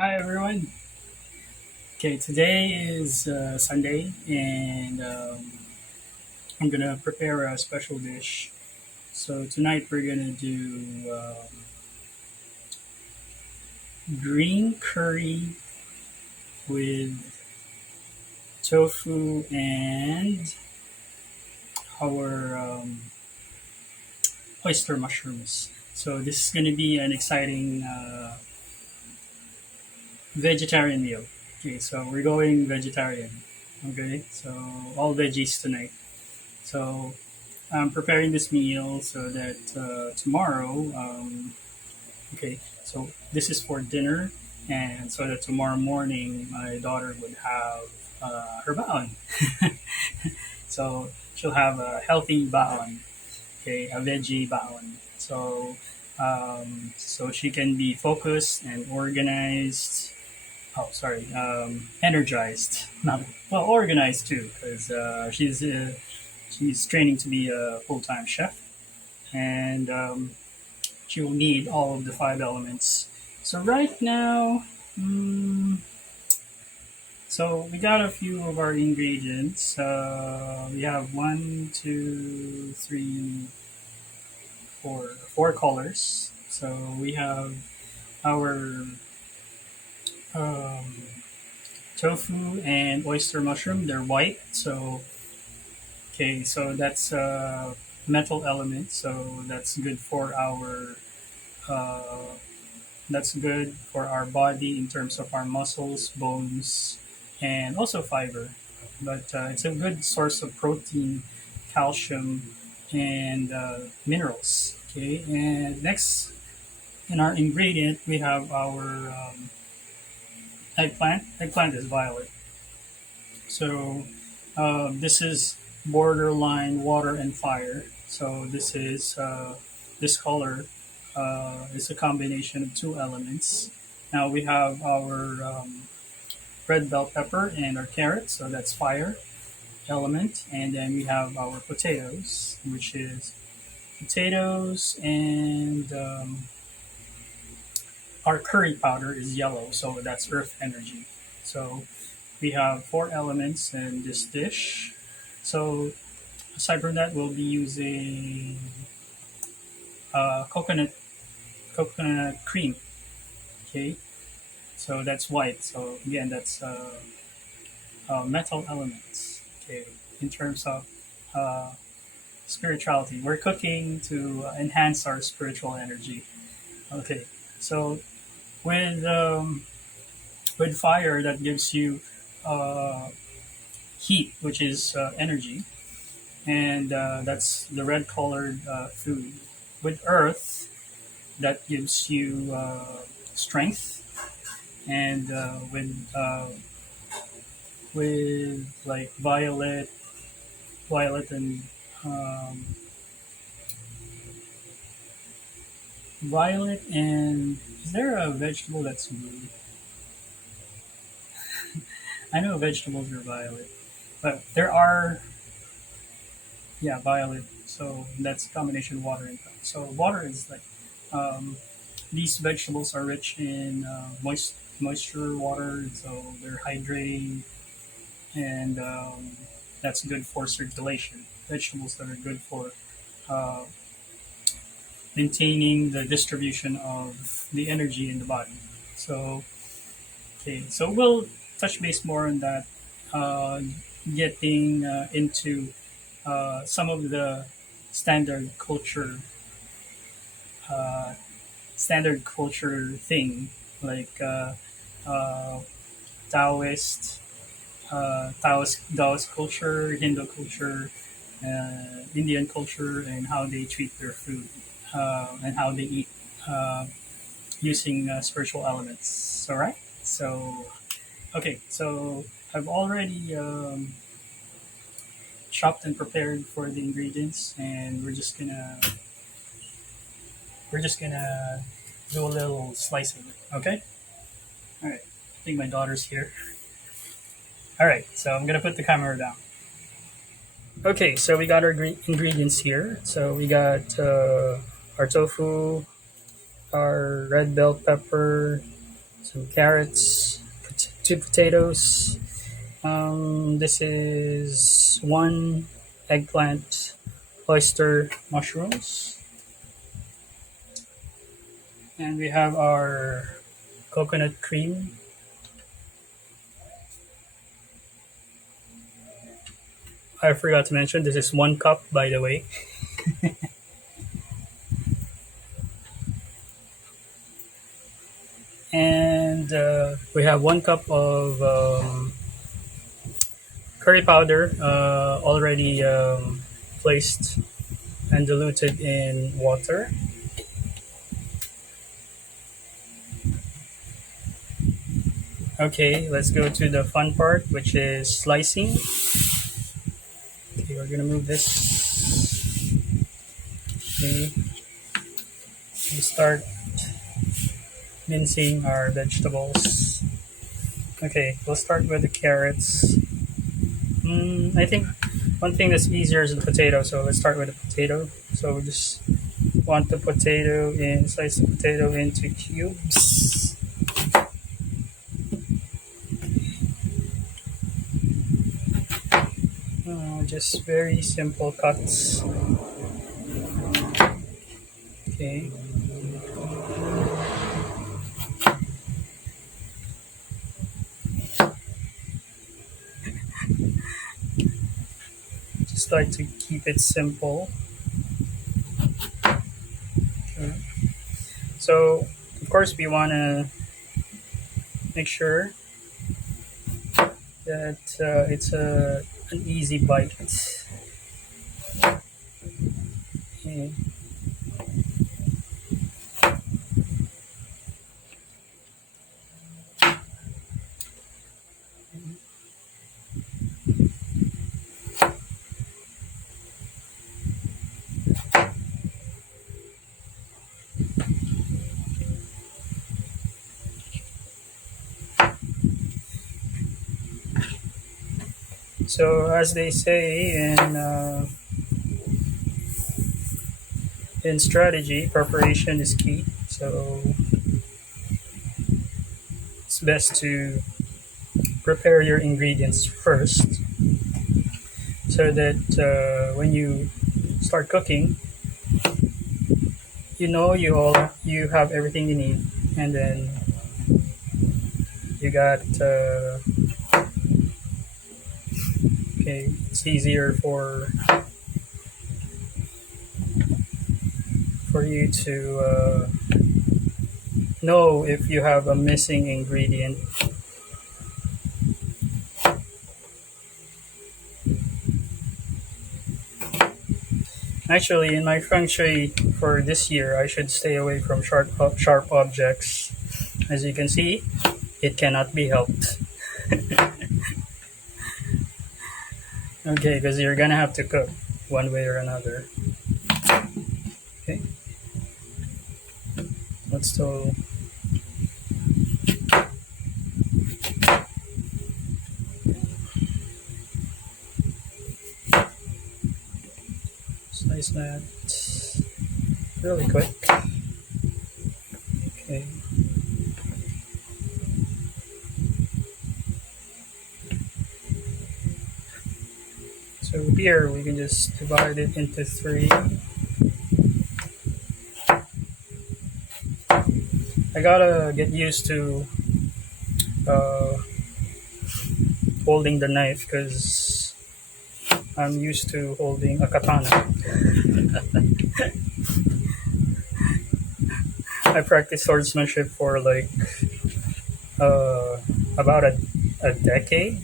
Hi everyone. Okay, today is Sunday, and I'm gonna prepare a special dish. So tonight we're gonna do green curry with tofu and our oyster mushrooms. So this is gonna be an exciting vegetarian meal. Okay, so we're going vegetarian. Okay, so all veggies tonight. So I'm preparing this meal so that tomorrow, okay, so this is for dinner, and so that tomorrow morning my daughter would have her baon. So she'll have a healthy baon, okay, a veggie baon. So she can be focused and organized. Oh, sorry, energized. Not well, organized too, because she's training to be a full time chef, and she will need all of the five elements. So right now, mm, so we got a few of our ingredients. We have one, two, three, four colors. So we have our um, tofu and oyster mushroom. They're white. So okay, so that's a metal element. So uh, that's good for our body in terms of our muscles, bones, and also fiber. But it's a good source of protein, calcium, and minerals. Okay, and next in our ingredient we have our eggplant. Eggplant is violet, so this is borderline water and fire. So this color is a combination of two elements. Now we have our red bell pepper and our carrots, so that's fire element, and then we have our potatoes, which is potatoes, and our curry powder is yellow, so that's earth energy. So we have four elements in this dish. So aside from that, we'll be using coconut cream. Okay, so that's white. So again, that's metal elements. Okay, in terms of uh, spirituality, we're cooking to enhance our spiritual energy. Okay, so with um, with fire, that gives you uh, heat, which is energy, and that's the red colored food. With earth, that gives you strength, and with like violet and um, violet and is there a vegetable that's blue? I know vegetables are violet, but there are, yeah, violet. So that's a combination of water and so water is like um, these vegetables are rich in moisture, water, so they're hydrating, and that's good for circulation. Vegetables that are good for uh, maintaining the distribution of the energy in the body. So, okay, so we'll touch base more on that, uh, getting into some of the standard culture, uh, standard culture thing like uh, Taoist, Taoist culture, Hindu culture, Indian culture, and how they treat their food and how they eat using spiritual elements. All right. So okay. So I've already chopped and prepared for the ingredients, and we're just gonna do a little slicing. Okay. All right. I think my daughter's here. All right. So I'm gonna put the camera down. Okay, so we got our ingredients here. So we got our tofu, our red bell pepper, some carrots, two potatoes. This is one eggplant, oyster mushrooms, and we have our coconut cream. I forgot to mention this is 1 cup, by the way. And we have 1 cup of curry powder, already placed and diluted in water. Okay, let's go to the fun part, which is slicing. Okay, we're gonna move this. Okay, we start mincing our vegetables. Okay, we'll start with the carrots. I think one thing that's easier is the potato, so let's start with the potato. So we just want the potato in, slice the potato into cubes. Just very simple cuts. Okay. Just like to keep it simple. Okay. So, of course, we want to make sure that it's an easy bite. Okay. So, as they say in strategy, preparation is key. So, it's best to prepare your ingredients first, so that when you start cooking, you have everything you need, and then you got okay, it's easier for you to know if you have a missing ingredient. Actually, in my feng shui for this year, I should stay away from sharp objects. As you can see, it cannot be helped. Okay, because you're gonna have to cook one way or another. Okay, let's still. Slice that really quick. Okay. So here we can just divide it into 3. I gotta get used to holding the knife because I'm used to holding a katana. I practiced swordsmanship for like about a decade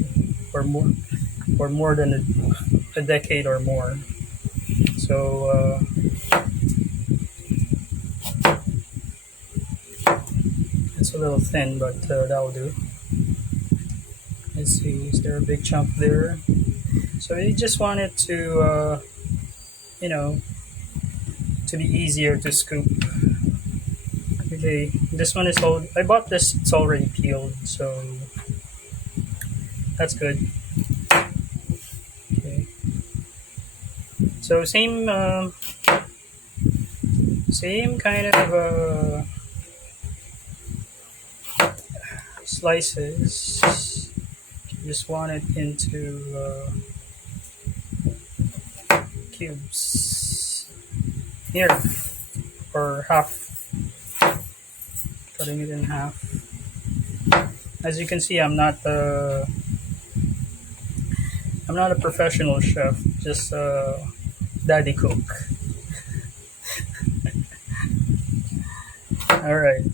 or more than a decade or more. So it's a little thin, but that'll do. Let's see, is there a big chunk there? So you just want it to, you know, to be easier to scoop. Okay, this one is all. I bought this. It's already peeled, so that's good. Okay. So same kind of slices. Just want it into cubes. Here, or half. Cutting it in half. As you can see, I'm not a professional chef, just a daddy cook. All right.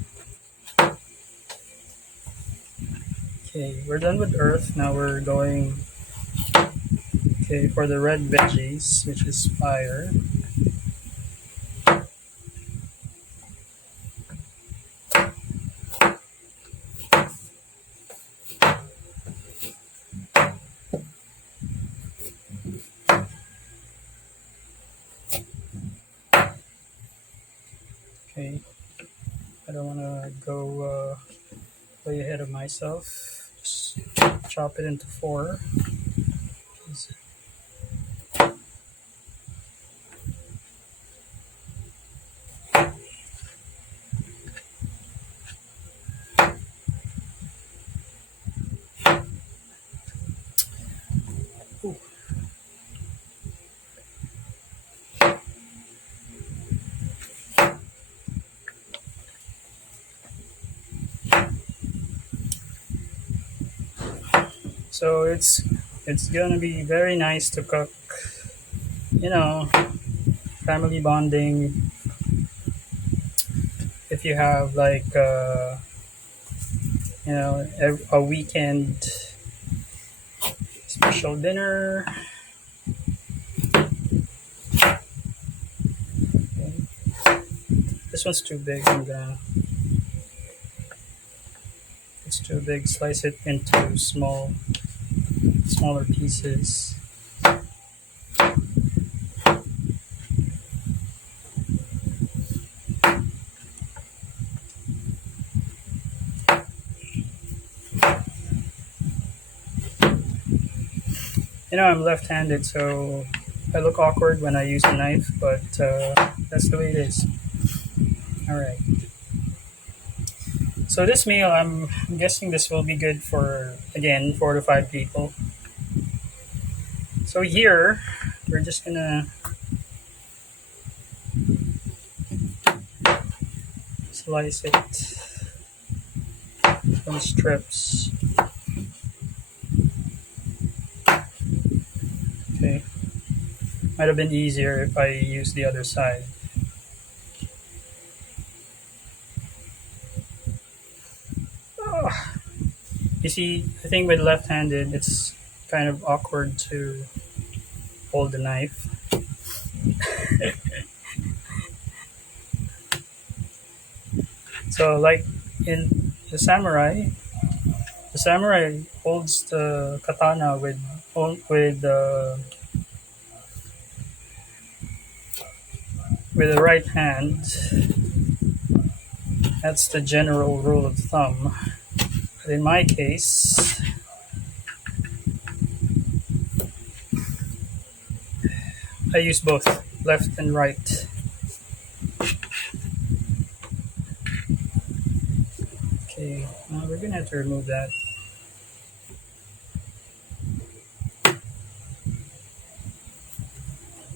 Okay, we're done with earth. Now we're going for the red veggies, which is fire. Okay, I don't want to go way ahead of myself. Just chop it into 4. Ooh. So it's gonna be very nice to cook, you know, family bonding. If you have like a weekend special dinner. Okay. This one's too big. It's too big. Slice it into smaller pieces. I'm left-handed, so I look awkward when I use a knife, but that's the way it is. All right. So this meal, I'm guessing this will be good for, again, 4 to 5 people. So here, we're just gonna slice it in strips. Okay. Might have been easier if I used the other side. You see, I think with left-handed, it's kind of awkward to hold the knife. So, like in the samurai holds the katana with the right hand. That's the general rule of thumb. But in my case, I use both left and right. Okay, now we're gonna have to remove that.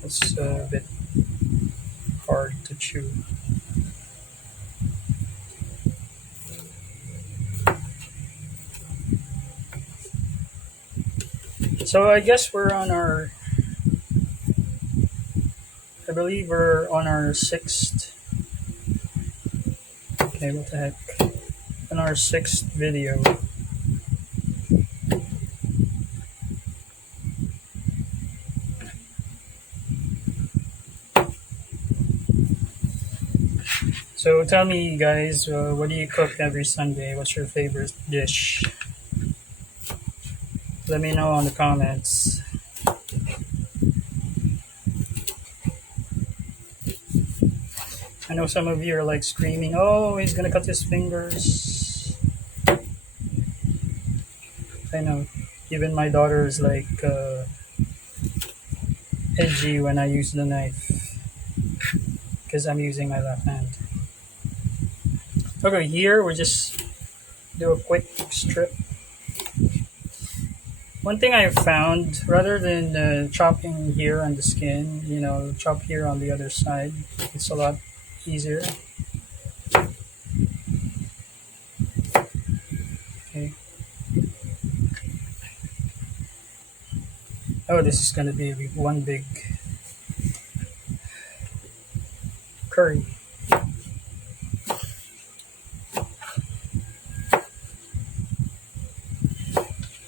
It's a bit hard to chew. So I guess I believe we're on our 6th. Okay, what the heck? On our 6th video. So tell me, guys, what do you cook every Sunday? What's your favorite dish? Let me know on the comments. I know some of you are like screaming, "Oh, he's gonna cut his fingers." I know. Even my daughter is like edgy when I use the knife because I'm using my left hand. Okay, here we're just do a quick strip. One thing I found, rather than chopping here on the skin, chop here on the other side. It's a lot easier. Okay. Oh, this is gonna be one big curry.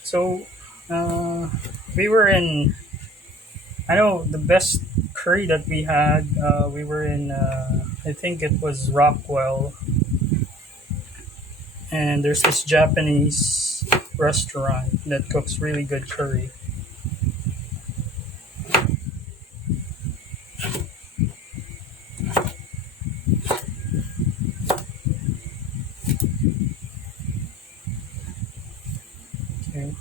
So, we were in. I know the best curry that we had. We were in. I think it was Rockwell, and there's this Japanese restaurant that cooks really good curry. Okay.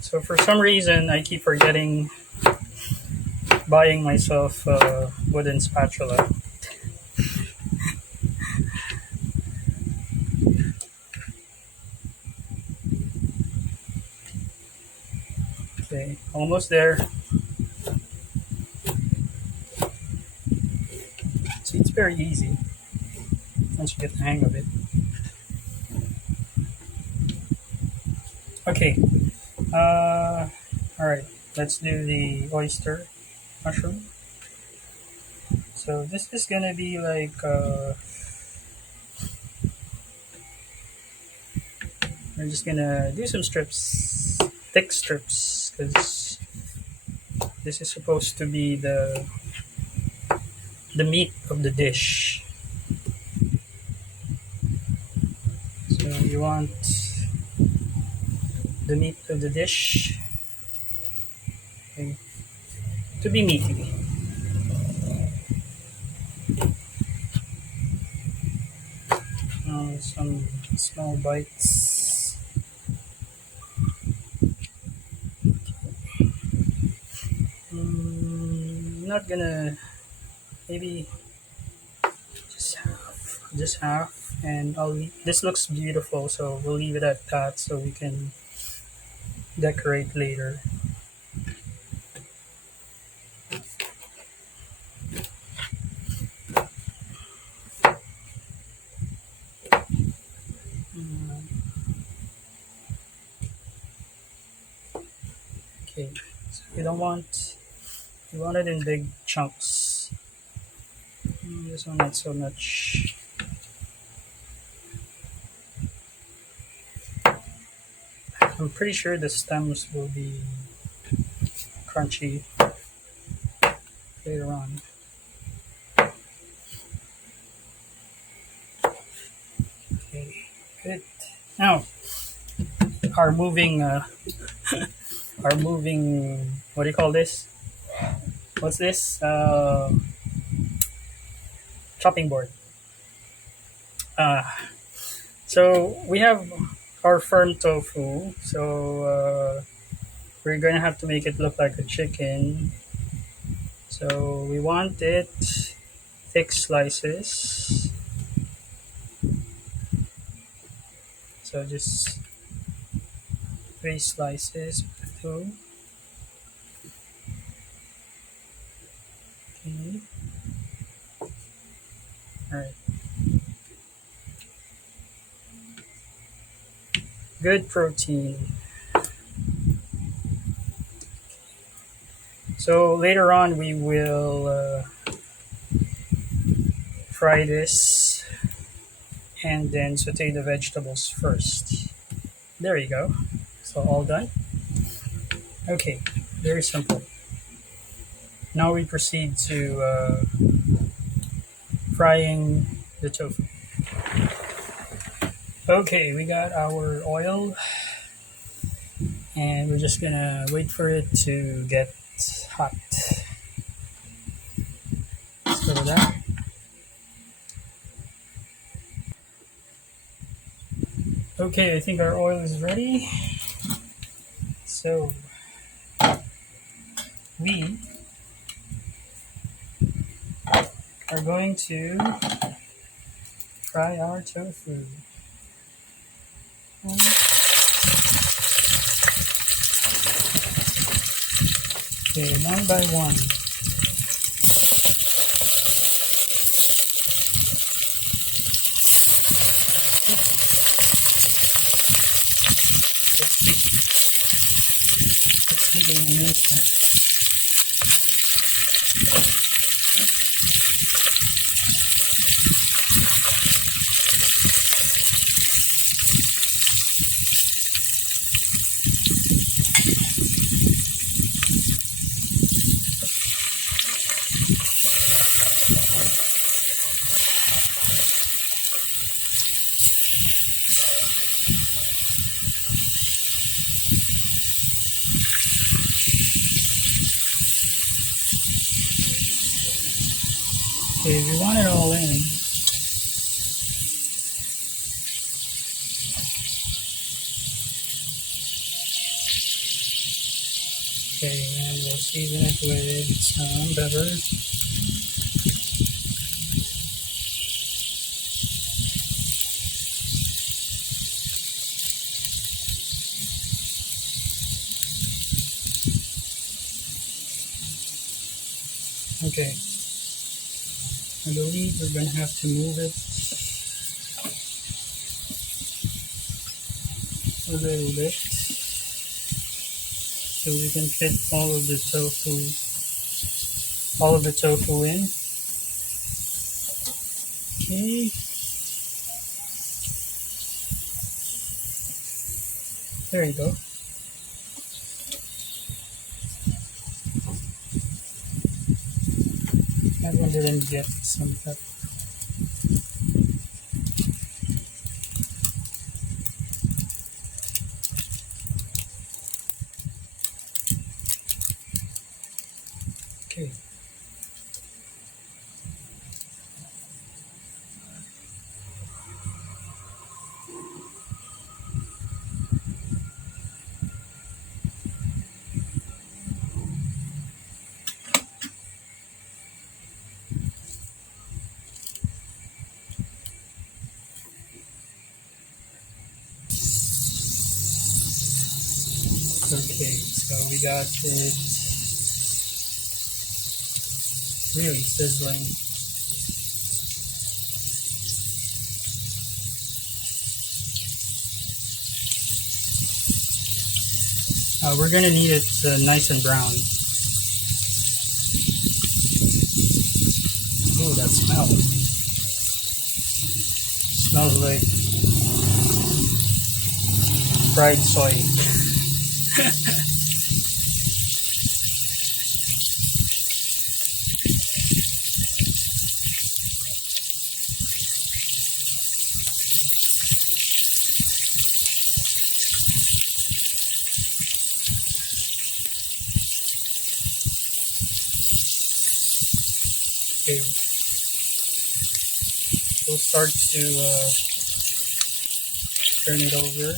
So for some reason, I keep forgetting buying myself a wooden spatula. Okay, almost there. So it's very easy once you get the hang of it. Okay. All right. Let's do the oyster mushroom. So this is gonna be like we're just gonna do some strips, thick strips, because this is supposed to be the meat of the dish. So you want the meat of the dish, okay, to be meaty. Some small bites. Not gonna, maybe just half, and this looks beautiful, so we'll leave it at that so we can decorate later. Okay, so you want it in big chunks. This one not so much. I'm pretty sure the stems will be crunchy later on. Okay, good. Now, our moving, what do you call this? What's this? Chopping board. Uh, so we have our firm tofu. So we're gonna have to make it look like a chicken. So we want it thick slices. So just 3 slices of tofu. Okay. All right. Good protein. So later on we will fry this and then saute the vegetables first. There you go. So all done. Okay, very simple. Now we proceed to frying the tofu. Okay, we got our oil, and we're just gonna wait for it to get hot. Let's go with that. Okay, I think our oil is ready. So we are going to fry our tofu. Okay, one by one. Let's begin in an instant. Okay, if you want it all in, okay, and we'll season it with some pepper. Okay, I believe we're going to have to move it a little bit so we can fit all of the tofu in. Okay, there you go. That one didn't get some pepper. Okay. Okay, so we got it really sizzling. We're gonna need it nice and brown. Ooh, that smell. Smells like fried soy. Okay. We'll start to turn it over.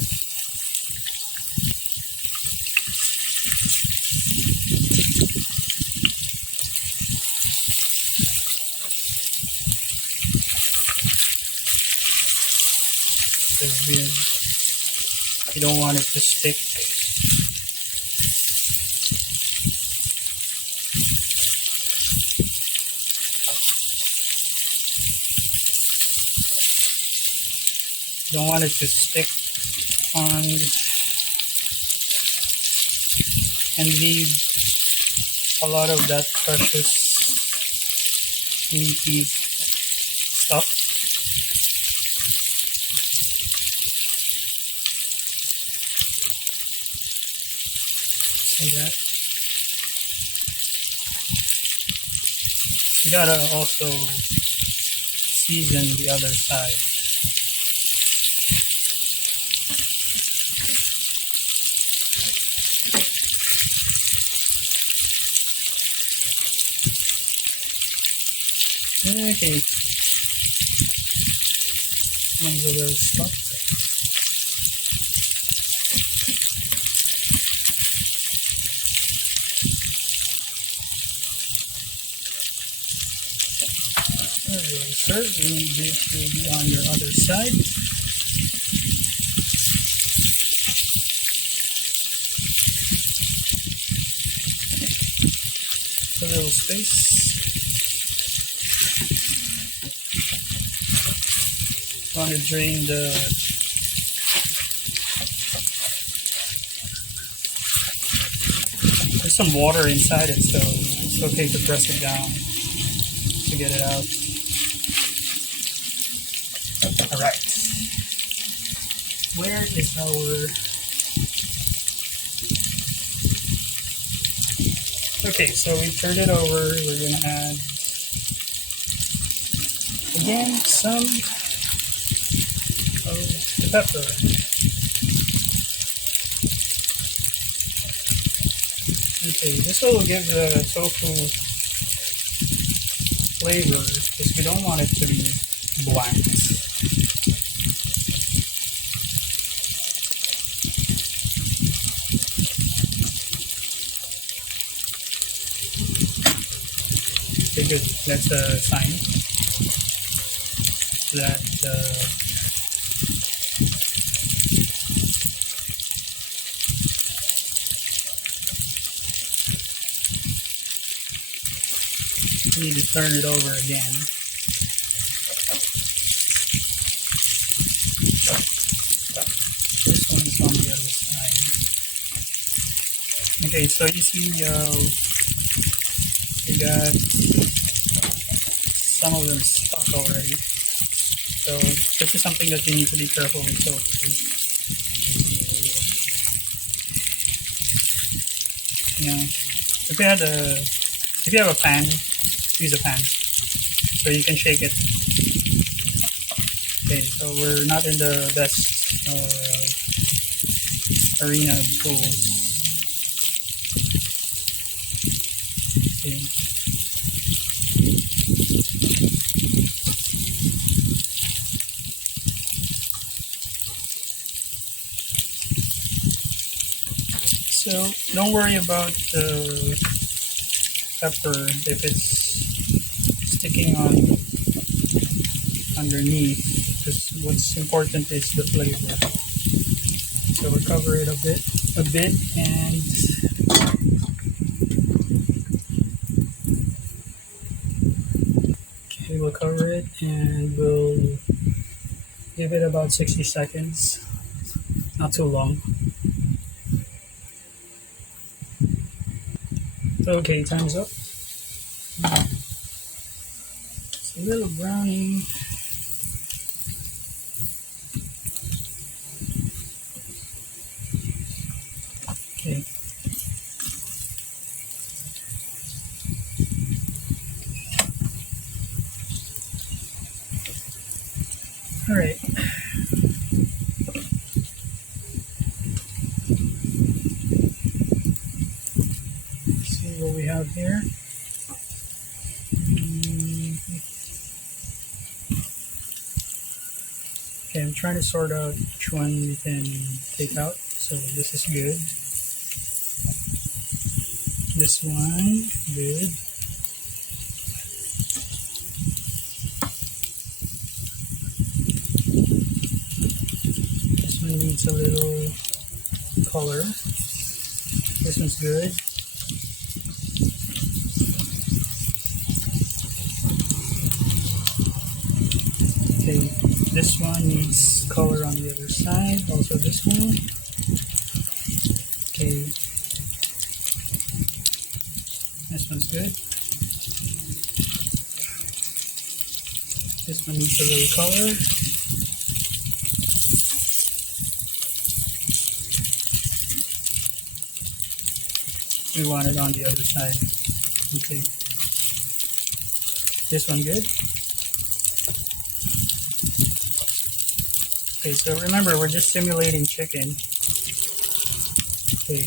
Because you don't want it to stick. You don't want it to stick on and leave a lot of that precious meaty stuff. Like that. You gotta also season the other side. Okay. One's a little stuck. There it is. sir. We need you to be on your other side. A little space. Want to drain the there's some water inside it, so it's okay to press it down to get it out. All right. Where is our? Okay, so we turned it over. We're gonna add again some of the pepper. Okay, this will give the tofu flavor because we don't want it to be bland. Okay, good. That's a sign that we need to turn it over again. This one's on the other side. Okay, so you see we got some of them stuck already. So this is something that you need to be careful with. So you know, if you have a pan, use a pan so you can shake it. Okay, so we're not in the best arena of tools. Okay. So don't worry about the pepper if it's sticking on underneath, because what's important is the flavor. So we'll cover it a bit, and okay, we'll cover it and we'll give it about 60 seconds, not too long. Okay, time's up. It's a little brownie. Okay. All right. Let's see what we have here. Okay, I'm trying to sort out which one we can take out. So this is good. This one, good. This one needs a little color. This one's good. Okay, this one needs color on the other side. Also this one. Okay. This one's good. This one needs a little color. We want it on the other side. Okay. This one good. Okay, so remember, we're just simulating chicken. Okay.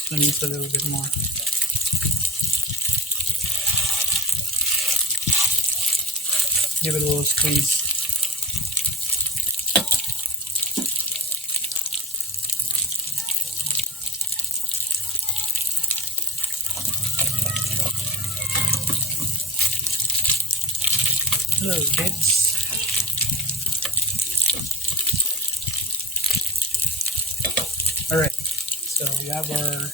This one needs a little bit more. Give it a little squeeze. Hello, kids. Alright, so we have our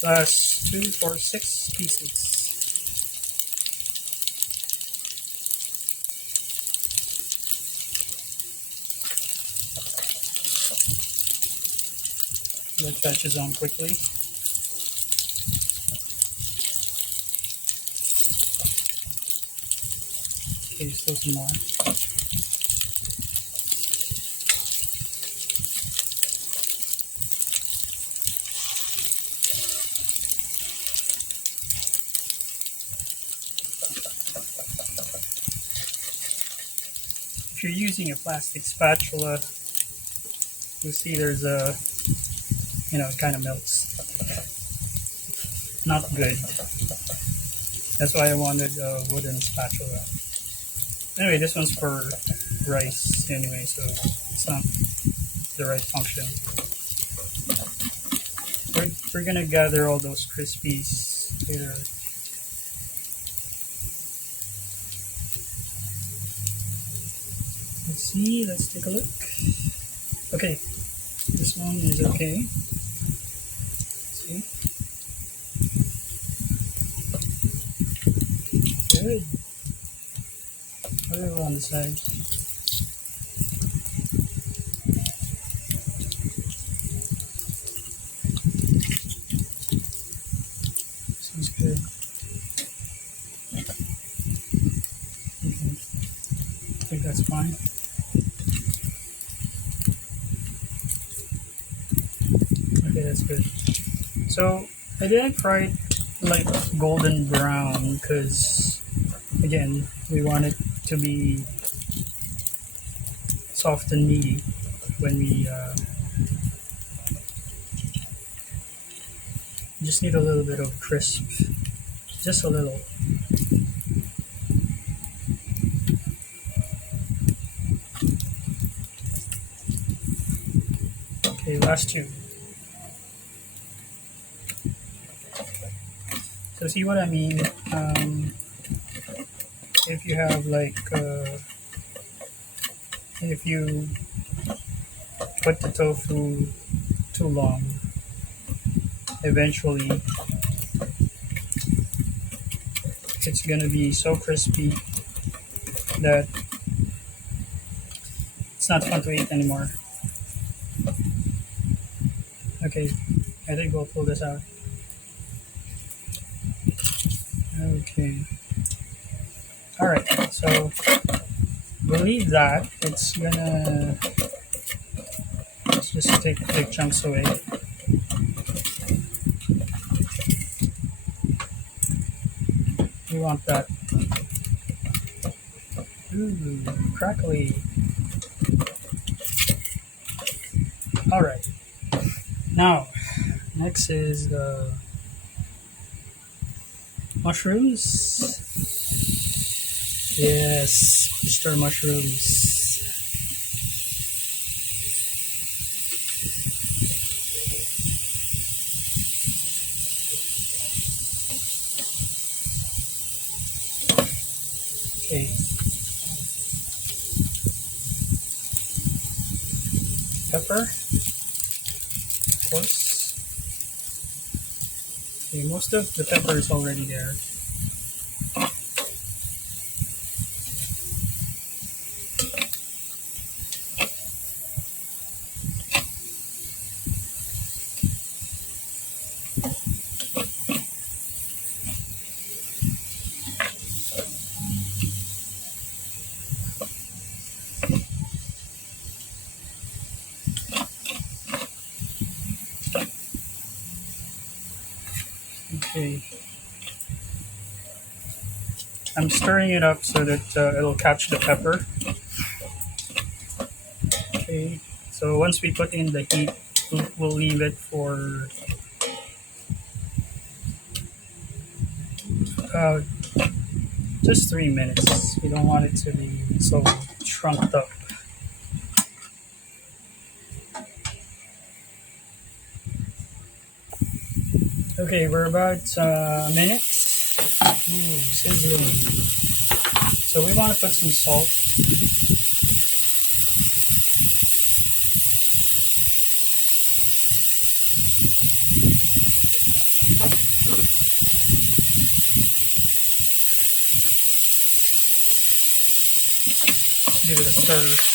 plus 2, 4, 6 pieces. That catches on quickly. Okay, still some more. If you're using a plastic spatula, you'll see there's a, it kind of melts. Not good. That's why I wanted a wooden spatula. Anyway, this one's for rice anyway, so it's not the right function. We're gonna gather all those crispies later. Let's see, let's take a look. Okay, this one is okay. See? Good. Whatever on the side. Sounds good. Okay. I think that's fine. Okay, that's good. So I didn't fry it like golden brown because, again, we want it to be soft and meaty when we just need a little bit of crisp, just a little. Okay, last two. So see what I mean? If you have like, if you put the tofu too long, eventually it's gonna be so crispy that it's not fun to eat anymore. Okay, I think we'll pull this out. Okay. Alright, so we'll leave that. It's gonna, let's just take big chunks away. We want that. Ooh, crackly. Alright. Now, next is the mushrooms. Yes, Mr. Mushrooms. Okay. Pepper, of course. Okay, most of the pepper is already there. Okay. I'm stirring it up so that it'll catch the pepper. Okay. So once we put in the heat, we'll leave it for just 3 minutes. We don't want it to be so shrunk up. Okay, we're about a minute Ooh, sizzling. So we want to put some salt. Give it a stir.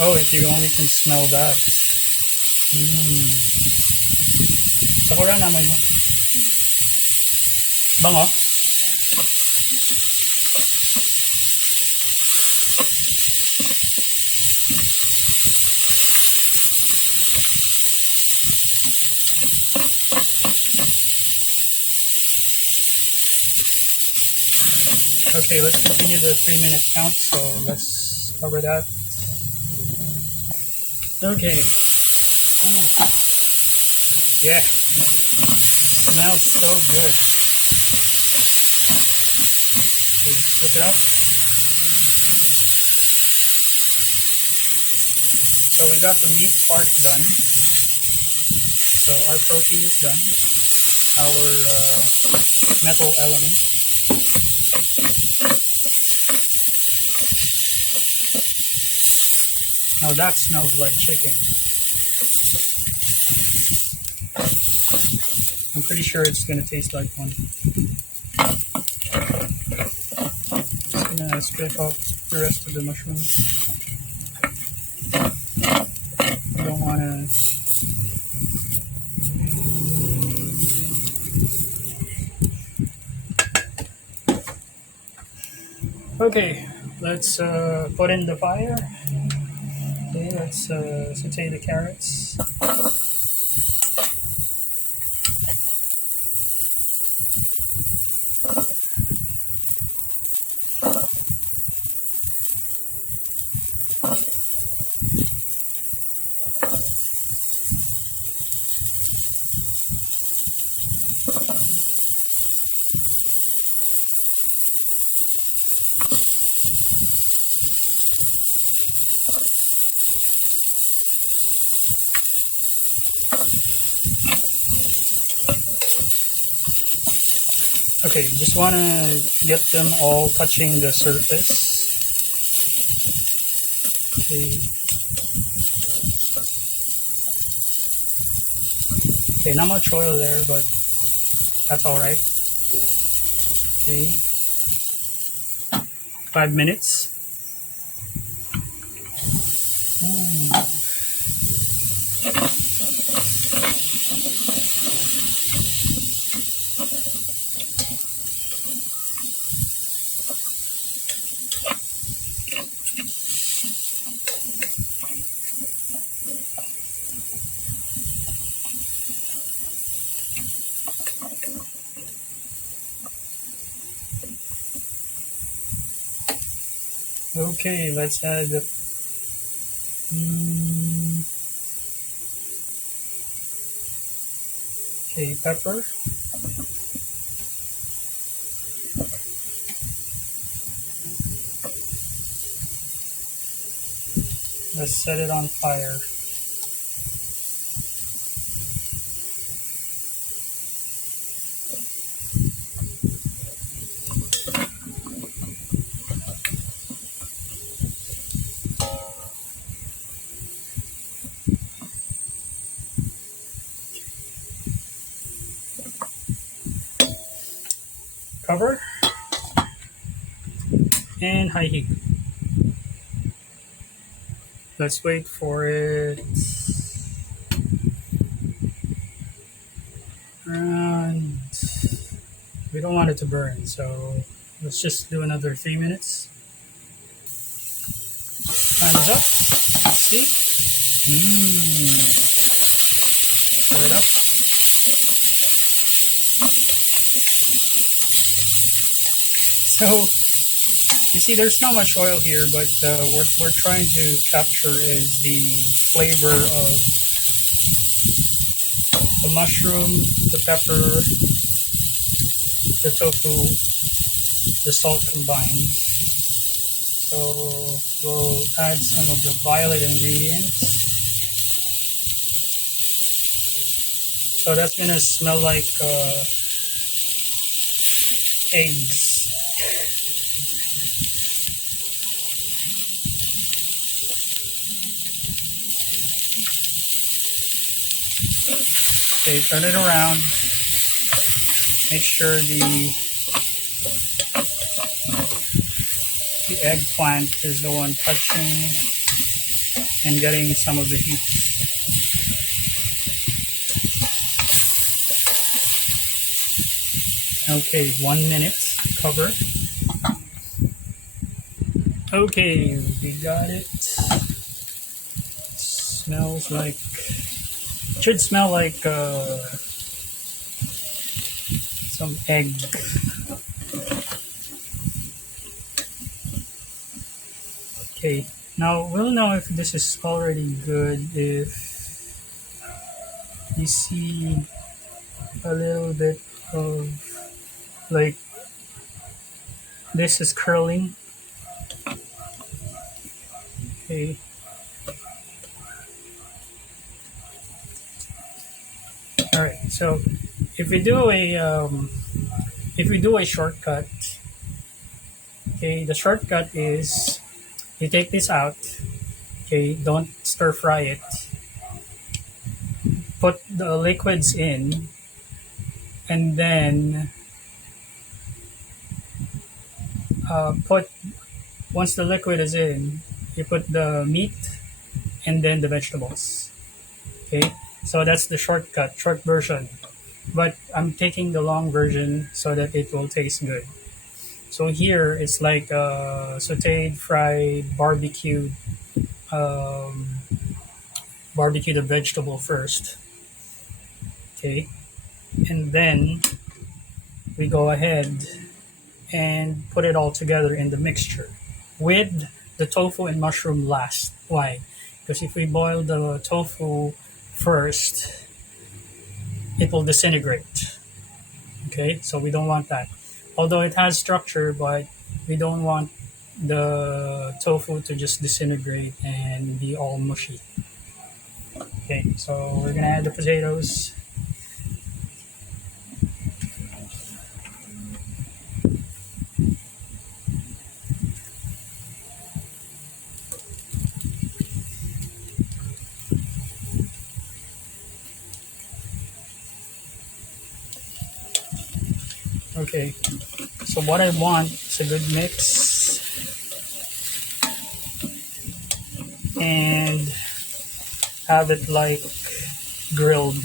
Oh, if you only can smell that. Sakura naman mo. Bango. Okay, let's continue the 3-minute count. So let's cover that. Okay. Yeah. Smells so good. Okay, flip it up. So we got the meat part done. So our protein is done. Our metal element. Now that smells like chicken. I'm pretty sure it's gonna taste like one. Just gonna scrape off the rest of the mushrooms. You don't wanna. Okay, let's put in the fire. Okay, let's saute the carrots. Okay, you just want to get them all touching the surface. Okay. Okay, not much oil there, but that's alright. Okay. 5 minutes. Okay, let's add the okay, pepper. Let's set it on fire. Cover and high heat. Let's wait for it and we don't want it to burn, so let's just do another 3 minutes. Time is up. See? Stir it up. So you see, there's not much oil here, but what we're trying to capture is the flavor of the mushroom, the pepper, the tofu, the salt combined. So we'll add some of the violet ingredients. So that's gonna smell like eggs. Okay, turn it around. Make sure the eggplant is the one touching and getting some of the heat. Okay, 1 minute, cover. Okay, we got it. Smells like, should smell like some egg. Okay, now we'll know if this is already good if you see a little bit of like this is curling. Okay. All right. So if we do a shortcut, okay, the shortcut is you take this out. Okay, don't stir fry it. Put the liquids in, and then once the liquid is in, you put the meat and then the vegetables. Okay, so that's the short version. But I'm taking the long version so that it will taste good. So here it's like sauteed, fried, barbecue the vegetable first. Okay, and then we go ahead and put it all together in the mixture with the tofu and mushroom last. Why? Because if we boil the tofu first, it will disintegrate. Okay, so we don't want that. Although it has structure, but we don't want the tofu to just disintegrate and be all mushy. Okay, so we're gonna add the potatoes. Okay, so what I want is a good mix and have it like grilled.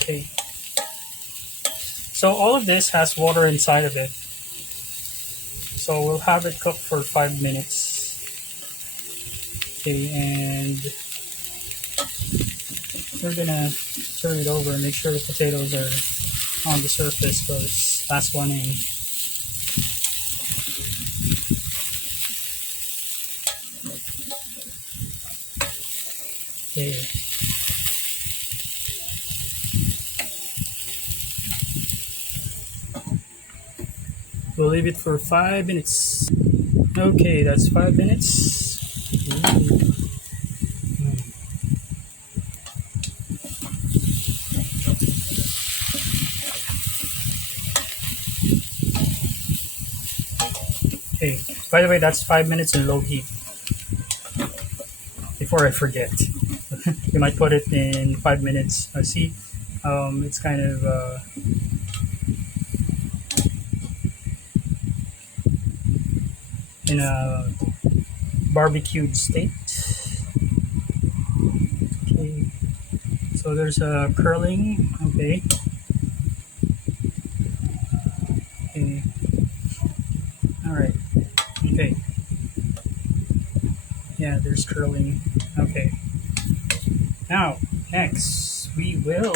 Okay, so all of this has water inside of it, so we'll have it cook for 5 minutes. Okay, and we're gonna turn it over and make sure the potatoes are on the surface because that's one in. Okay. We'll leave it for 5 minutes. Okay, that's 5 minutes. Ooh. Okay, by the way, that's 5 minutes in low heat. Before I forget, you might put it in 5 minutes. See, it's kind of in a barbecued state. Okay, so there's a curling. Okay. Okay. All right. Okay. Yeah, there's curling. Okay. Now, next, we will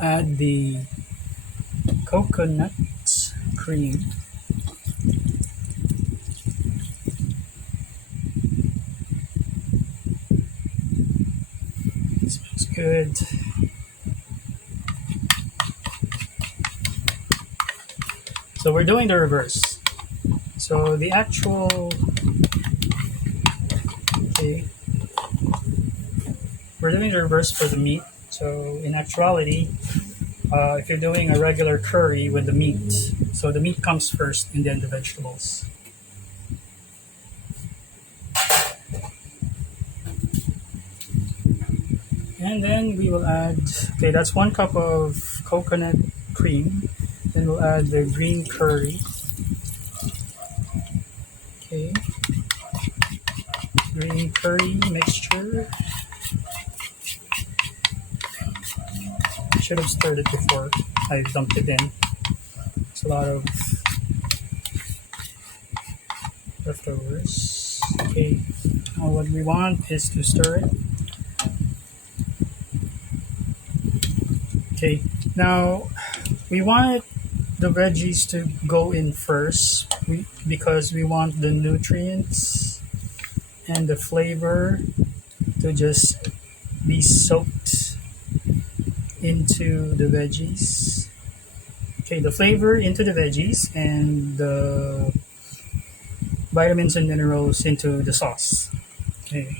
add the coconut cream. good. So we're doing the reverse. So the actual, okay, we're doing the reverse for the meat. So in actuality, if you're doing a regular curry with the meat, so the meat comes first and then the vegetables. And then we will add, okay, that's 1 cup of coconut cream. Then we'll add the green curry. Okay, green curry mixture. Should have stirred it before I dumped it in. It's a lot of leftovers. Okay, now what we want is to stir it. Okay, now we want the veggies to go in first because we want the nutrients and the flavor to just be soaked into the veggies. Okay, the flavor into the veggies and the vitamins and minerals into the sauce. Okay,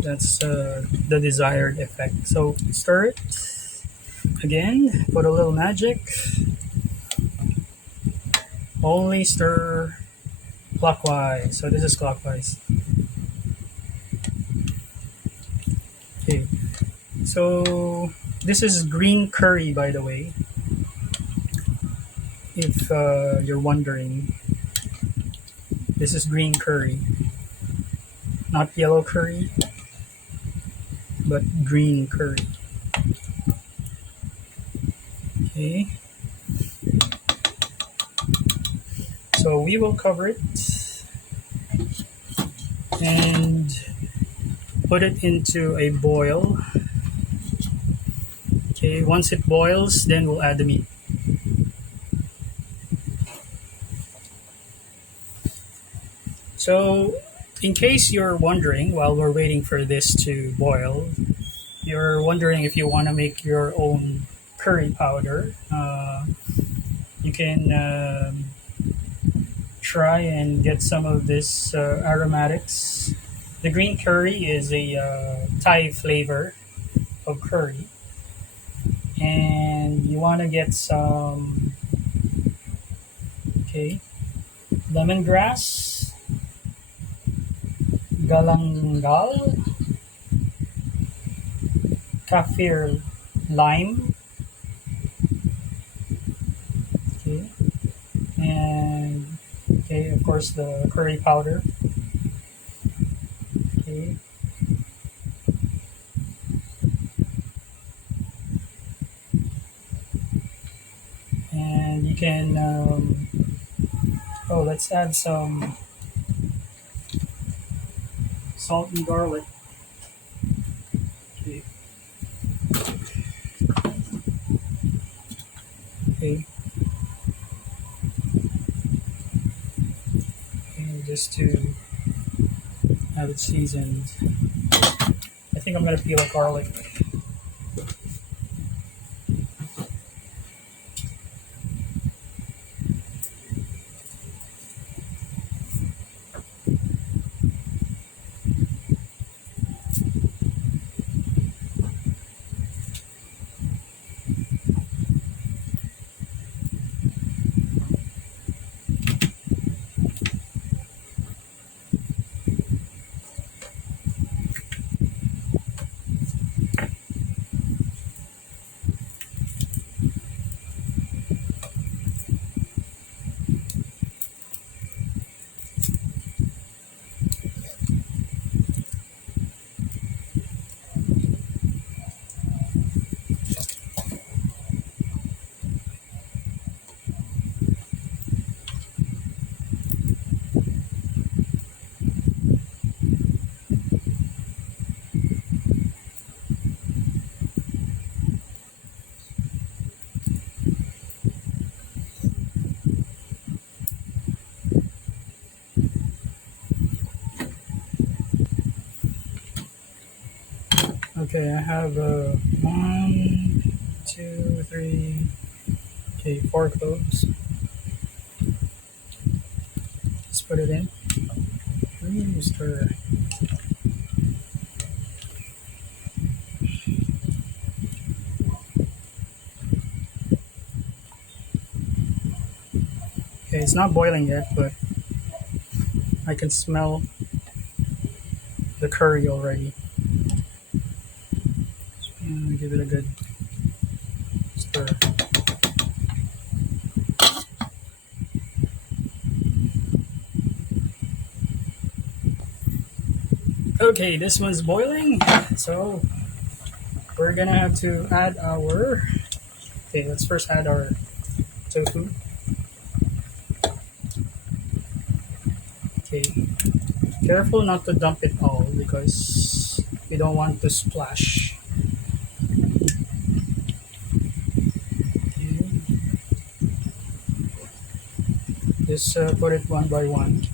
that's the desired effect. So stir it again, put a little magic. Only stir clockwise. So this is clockwise. Okay, so this is green curry, by the way, if you're wondering. This is green curry, not yellow curry, but green curry. Okay, so we will cover it and put it into a boil. Okay, once it boils, then we'll add the meat. So, in case you're wondering, while we're waiting for this to boil, you're wondering if you want to make your own curry powder. You can try and get some of this aromatics. The green curry is a Thai flavor of curry, and you want to get some, okay, lemongrass, galangal, kaffir lime, okay, and okay, of course the curry powder, okay, and you can oh, let's add some salt and garlic. Okay. Okay. And just to have it seasoned, I think I'm gonna peel a garlic. Okay, I have one, two, three, okay, 4 cloves. Let's put it in. Stir. Okay, it's not boiling yet, but I can smell the curry already. Give it a good stir. Okay, this one's boiling, so we're gonna have to add our. Okay, let's first add our tofu. Okay, careful not to dump it all because we don't want to splash. Okay. Just put it one by one.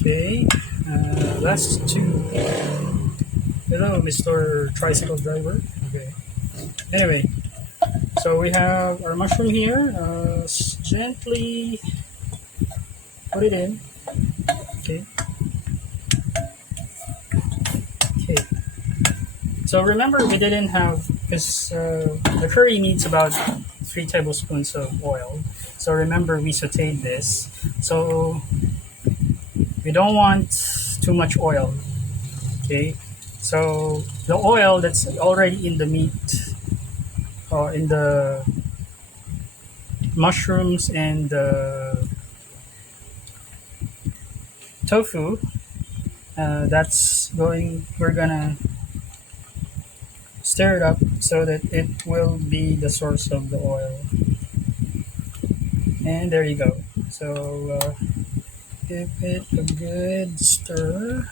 Okay, last two. Hello, Mr. Tricycle Driver. Okay. Anyway, so we have our mushroom here. Gently put it in. Okay. Okay. So remember, we didn't have because the curry needs about 3 tablespoons of oil. So remember, we sautéed this. So we don't want too much oil. Okay. So the oil that's already in the meat, or in the mushrooms and the tofu, we're gonna stir it up so that it will be the source of the oil. And there you go. So give it a good stir.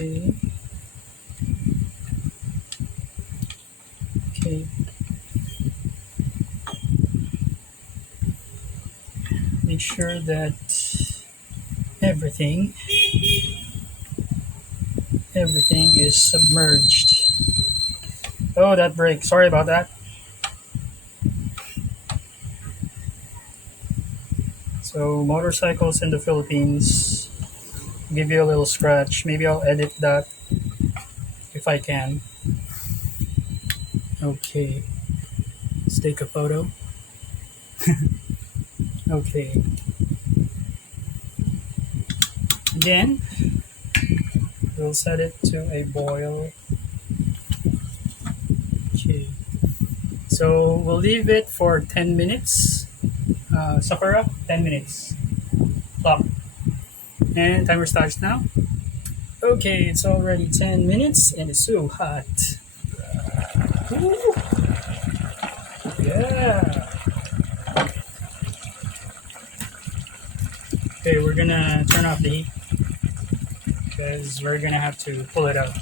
Okay. Okay. Make sure that everything is submerged. Oh, that break. Sorry about that. So motorcycles in the Philippines give you a little scratch. Maybe I'll edit that if I can. Okay. Let's take a photo. Okay. Again, we'll set it to a boil. Okay. So we'll leave it for 10 minutes. Sakura, 10 minutes. Clock. And timer starts now. Okay, it's already 10 minutes and it's so hot. Ooh. Yeah. Okay, we're gonna turn off the heat because we're gonna have to pull it out.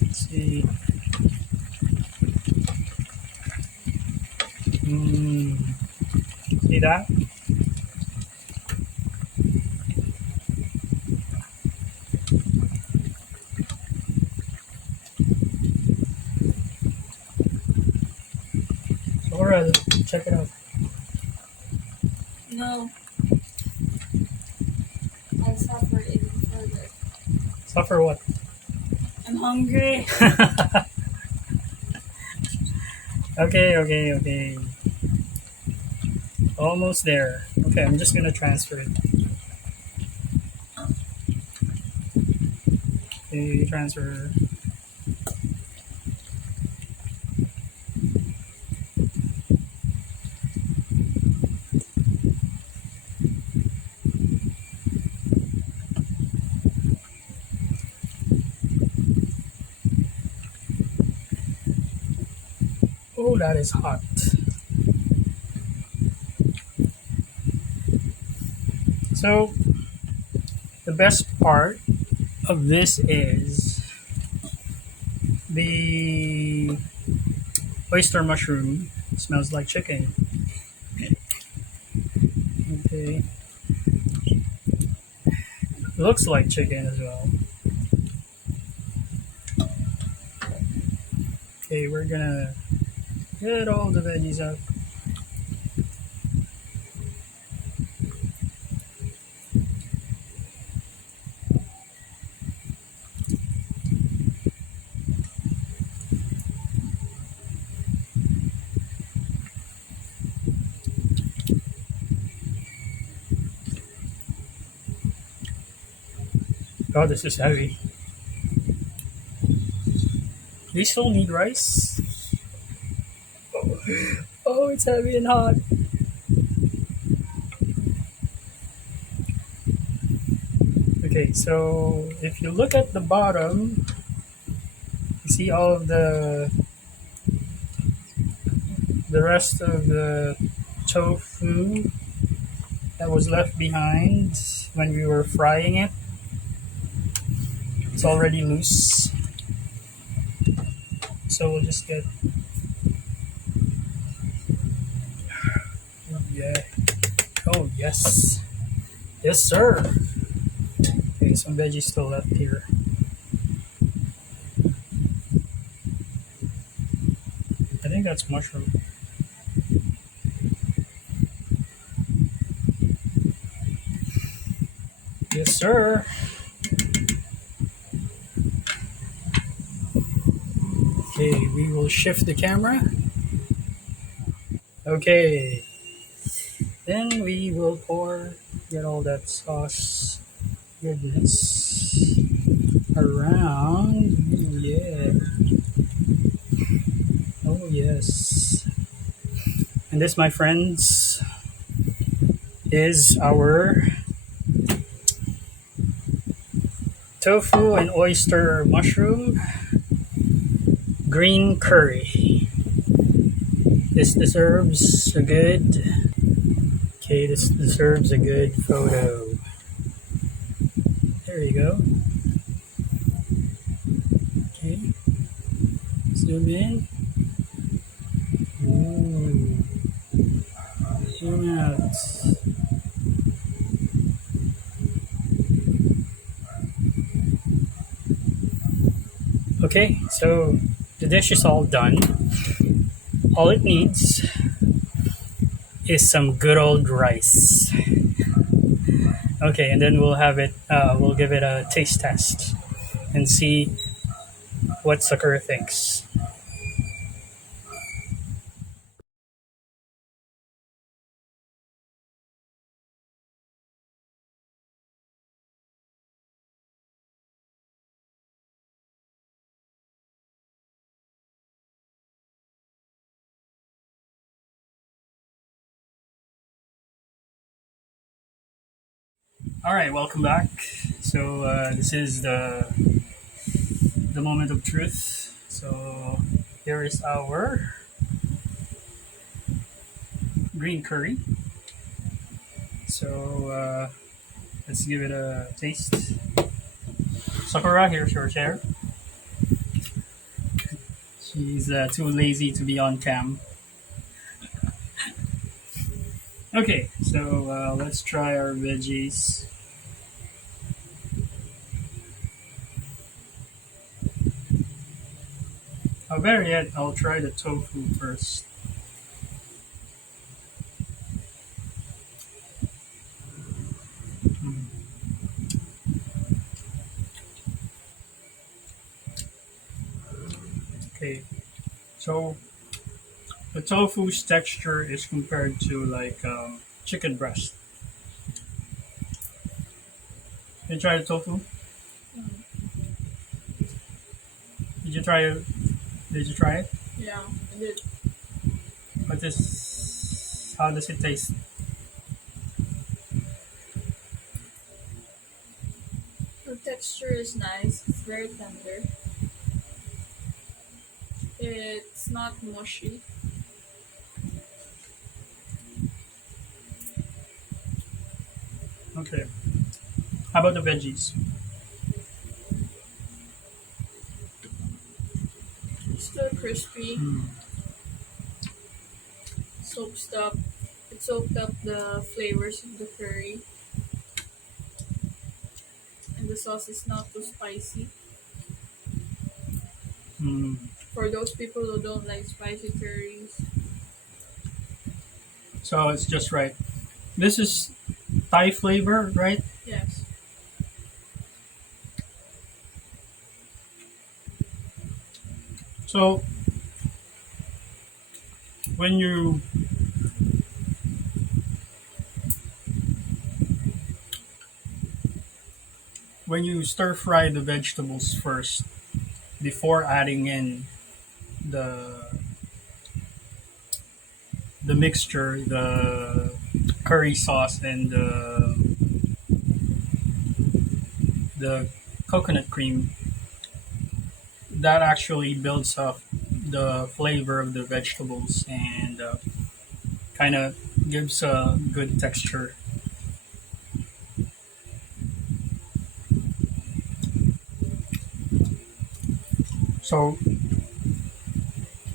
Let's see. See that? Alright, check it out. No. I'll suffer even further. Suffer what? I'm hungry. Okay. Almost there. Okay, I'm just gonna transfer it. Okay, transfer. Oh, that is hot. So the best part of this is the oyster mushroom smells like chicken. Okay. Looks like chicken as well. Okay, we're gonna get all the veggies out. Oh, this is heavy. Do you still need rice? Oh, it's heavy and hot. Okay, so if you look at the bottom, you see all of the rest of the tofu that was left behind when we were frying it. It's already loose. So we'll just get, yeah. Oh, yes. Yes, sir. Okay, some veggies still left here. I think that's mushroom. Yes, sir. Okay, we will shift the camera. Okay. Then we will get all that sauce goodness around. Yeah. Oh, yes. And this, my friends, is our tofu and oyster mushroom green curry. This deserves a good. Okay, this deserves a good photo. There you go. Okay, zoom in. Ooh. Zoom out. Okay, so the dish is all done. All it needs is some good old rice. Okay, and then we'll have it. We'll give it a taste test and see what Sakura thinks. All right, welcome back. So this is the moment of truth. So here is our green curry. So let's give it a taste. Sakura, here's your share. She's too lazy to be on cam. Okay, so let's try our veggies. Oh, better yet, I'll try the tofu first. Mm. Okay, so the tofu's texture is compared to like chicken breast. You try the tofu? Did you try it? Did you try it? Yeah, I did. What is? How does it taste? The texture is nice. It's very tender. It's not mushy. Okay. How about the veggies? Still crispy, Mm. soaked up. It soaked up the flavors of the curry, and the sauce is not too spicy. Mm. For those people who don't like spicy curries, So it's just right. This is Thai flavor, right? yes. So when you stir fry the vegetables first before adding in the mixture, the curry sauce and the coconut cream, that actually builds up the flavor of the vegetables and kind of gives a good texture. So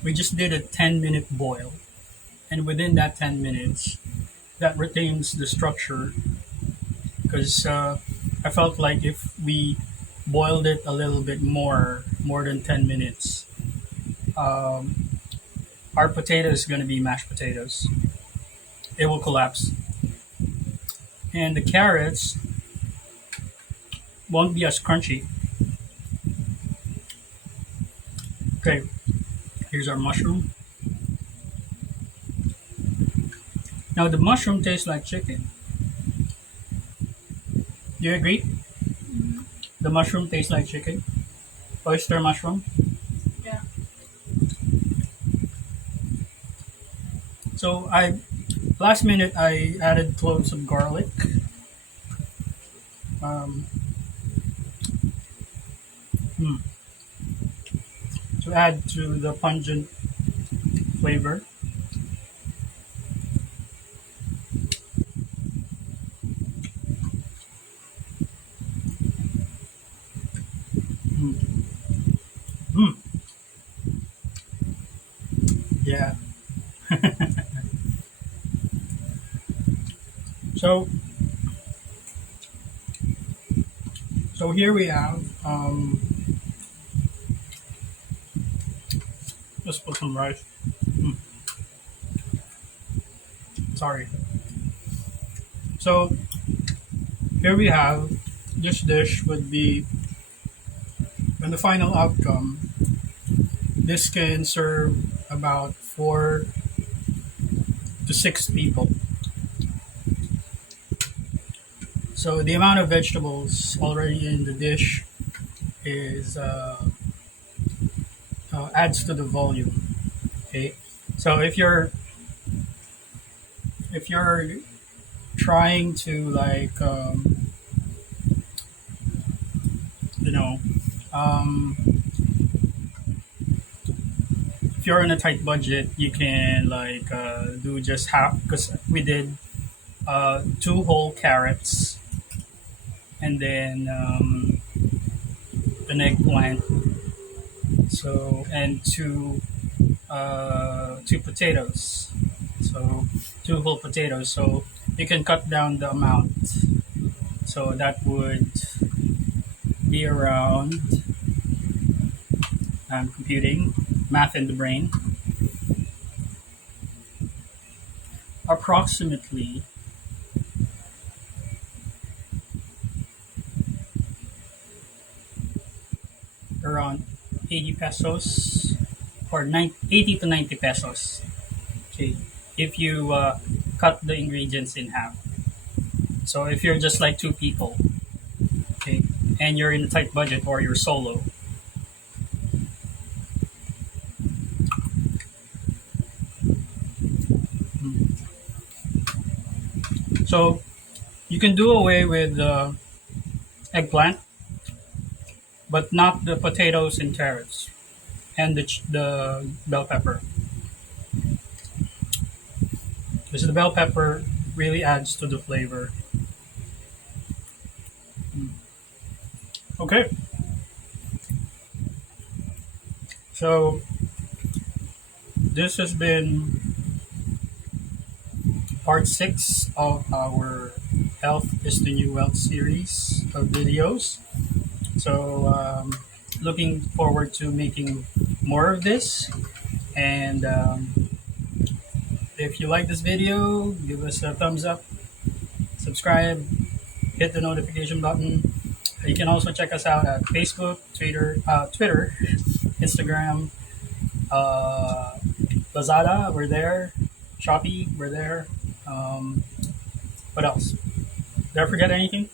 we just did a 10-minute boil, and within that 10 minutes, that retains the structure because I felt like if we boiled it a little bit more than 10 minutes, um, our potato is going to be mashed potatoes. It will collapse. And the carrots won't be as crunchy. Okay, here's our mushroom. Now, the mushroom tastes like chicken. Do you agree? Hmm. The mushroom tastes like chicken. Oyster mushroom. Yeah. So, last minute I added cloves of garlic um, hmm, to add to the pungent flavor. Mm. Mm. Yeah. So, here we have. Let's put some rice. Mm, sorry. So here we have this dish would be, and the final outcome. This can serve about 4 to 6 people. So the amount of vegetables already in the dish is adds to the volume. Okay, so if you're trying to like you know um, if you're on a tight budget, you can like do just half because we did 2 whole carrots and then an eggplant. So and two potatoes. So 2 whole potatoes. So you can cut down the amount. So that would be around. I'm computing math in the brain. Approximately around 80 pesos or 80 to 90 pesos. Okay, if you cut the ingredients in half. So if you're just like 2 people, okay, and you're in a tight budget or you're solo, so you can do away with the eggplant, but not the potatoes and carrots and the bell pepper. Because the bell pepper really adds to the flavor. Okay, so this has been part 6 of our Health is the New Wealth series of videos. So, looking forward to making more of this. And if you like this video, give us a thumbs up, subscribe, hit the notification button. You can also check us out at Facebook, Twitter, Instagram, uh, LAZADA, we're there. Shoppee, we're there. Um, what else? Did I forget anything?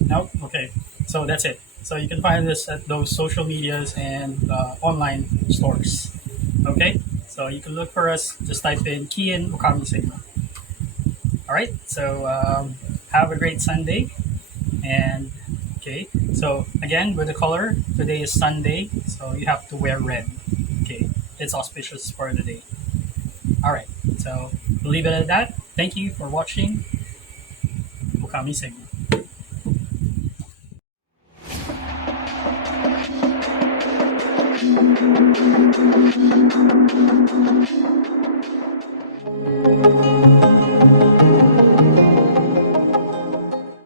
Nope. Okay. So that's it. So you can find us at those social medias and online stores. Okay. So you can look for us. Just type in key in ôKAMI.sigma. All right. So have a great Sunday. And okay. So again, with the color, today is Sunday, so you have to wear red. Okay. It's auspicious for the day. All right. So we'll leave it at that. Thank you for watching ôKAMI.sigma.